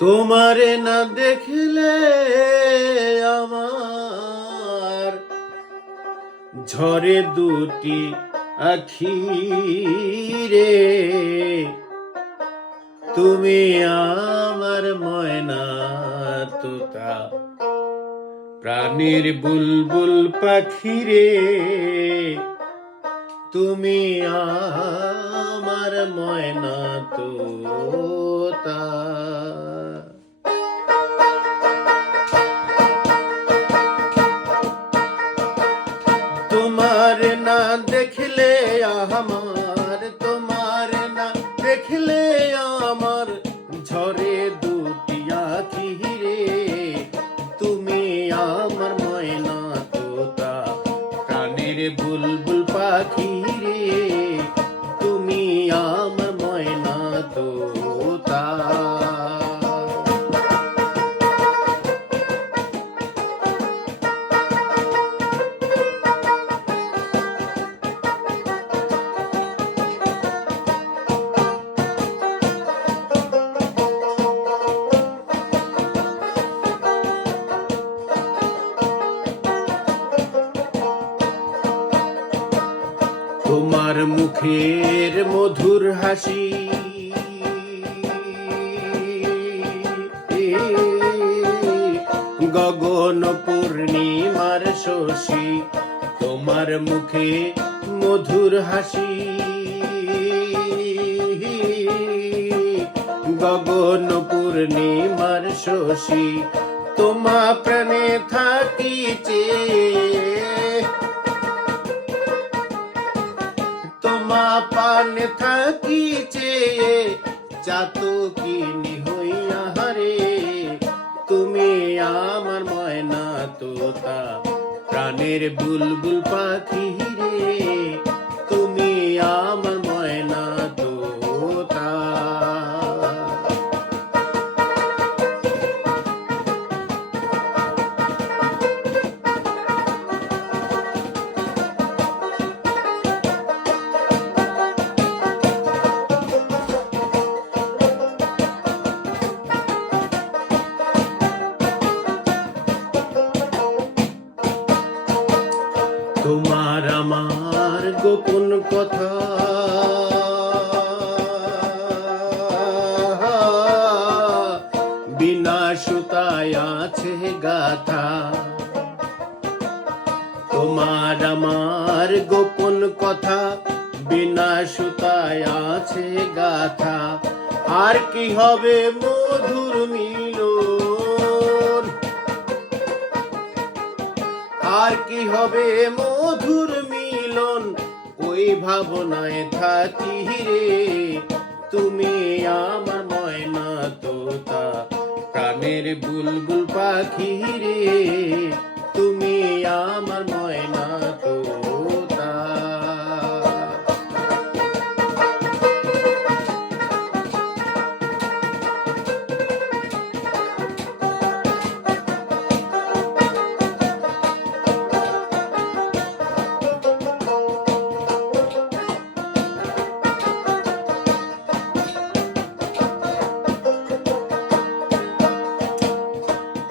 তোমারে না দেখলে আমার ঝরে দুটি আখি রে। তুমি আমার ময়না তোতা, প্রাণের বুলবুল পাখি রে। তুমি আমার ময়না তোতা। তোমার না দেখলে আমার, তোমার না দেখলে আমার ঝরে দুটি আখি রে। তুমি আমার ময়না তোতা, প্রাণের বুলবুল পাখি রে। তুমি আমার ময়না তোতা। তোমার মুখের মধুর হাসি গগন পূর্ণিমার শশী। তোমার মুখে মধুর হাসি গগন পূর্ণিমার শশী। তোমা প্রাণে থাকিছে, তোমা পানে থাকিছে চাতকিনী হইয়া রে। তুমি আমার ময়না তোতা, প্রাণের বুলবুল পাখি রে। তুমি আমার ময়না তোতা। তোমার আমার গোপন কথা বিনা সুতায় আছে গাথা। তোমার আমার গোপন কথা বিনা সুতায় আছে গাথা। আর কি হবে মধুর মিলন, আর কি হবে মধুর মিলন, ওই ভাবনায় থাকি রে। তুমি আমার ময়না তোতা, প্রাণের বুলবুল পাখি রে। তুমি আমার ময়না তোতা।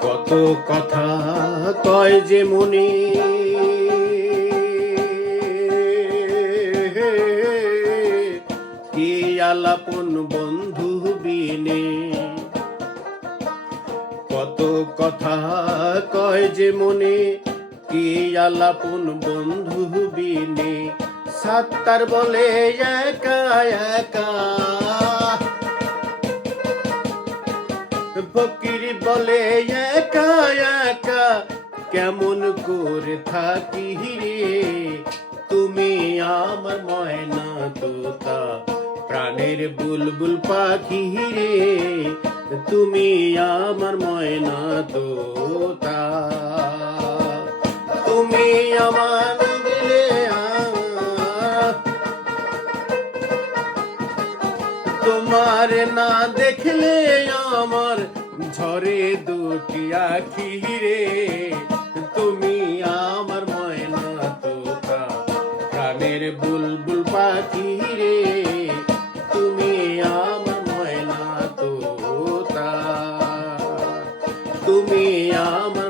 কত কথা কয় যে মনে, কি আলাপন বন্ধু বিনে। কত কথা কয় যে মনে, কি আলাপন বন্ধু বিনে। সাত্তার বলে একা একা, ফকির বলে একা একা, কেমন করে থাকি রে। তুমি আমার ময়না তোতা, প্রাণের বুলবুল পাখি রে। তুমি আমার ময়না তোতা। তুমি আমার দিলে তোমার না দেখলে আমার ঝরে দুটি আখি রে। তুমি আমার ময়না তোতা, প্রাণের বুলবুল পাখি রে। তুমি আমার ময়না তোতা। তুমি আমার